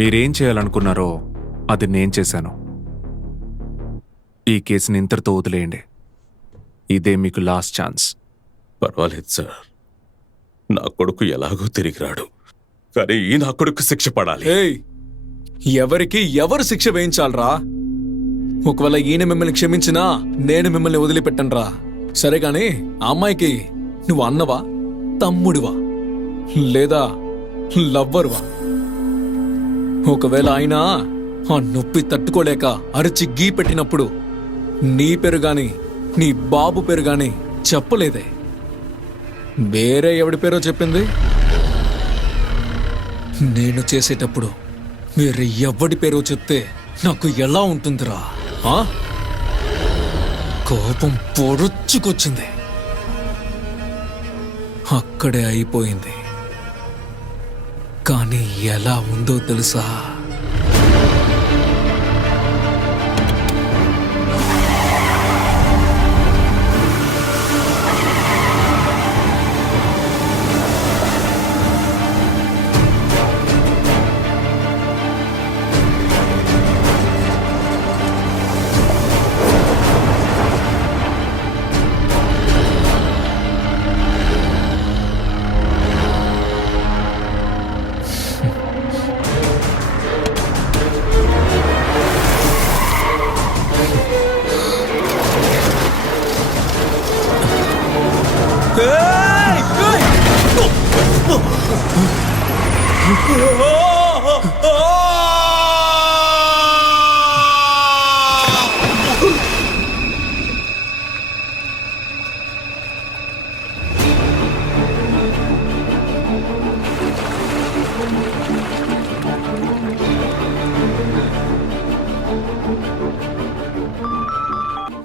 మీరేం చేయాలనుకున్నారో అది నేను చేశాను. ఈ కేసుని ఇంతటితో వదిలేయండి. ఇదే మీకు లాస్ట్ ఛాన్స్. పర్వాలేదు సార్, నా కొడుకు ఎలాగో తిరిగి రాడు, కానీ ఈ నా కొడుకు శిక్ష పడాలి. ఏయ్, ఎవరికి ఎవరు శిక్ష వేయించాలరా? ఒకవేళ ఈయన మిమ్మల్ని క్షమించినా నేను మిమ్మల్ని వదిలిపెట్టనురా. సరే గాని ఆ అమ్మాయికి నువ్వు అన్నవా, తమ్ముడివా, లేదా లవ్వరువా? ఒకవేళ ఆయన ఆ నొప్పి తట్టుకోలేక అరిచి గీ పెట్టినప్పుడు నీ పేరు గాని నీ బాబు పేరు గాని చెప్పలేదే, వేరే ఎవడి పేరో చెప్పింది. నేను చేసేటప్పుడు వేరే ఎవడి పేరో చెప్తే నాకు ఎలా ఉంటుందిరా? ఆ? కోపం పొడుచుకొచ్చింది, అక్కడే అయిపోయింది. కానీ ఎలా ఉందో తెలుసా?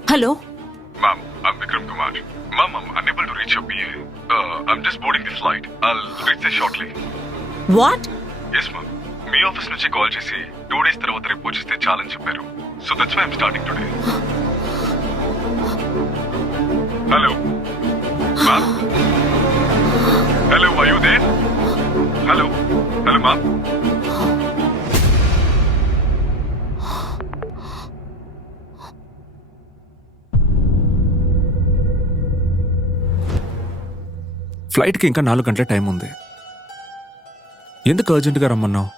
Hello? Ma'am, I'm Vikram Kumar. Ma'am, I'm unable to reach your PA. I'm just boarding the flight. I'll reach there shortly. What? Yes, ma'am. Me office నుంచి కాల్ చేసి 2 days తర్వాత రేపు వచ్చేస్తే చాలని చెప్పారు. So that's why I'm starting today. Hello? Ma'am? Hello, are you there? Hello? Hello, ma'am? ఫ్లైట్కి ఇంకా 4 గంటల time ఉంది. ఎందుకు అర్జెంటుగా రమ్మన్నావు?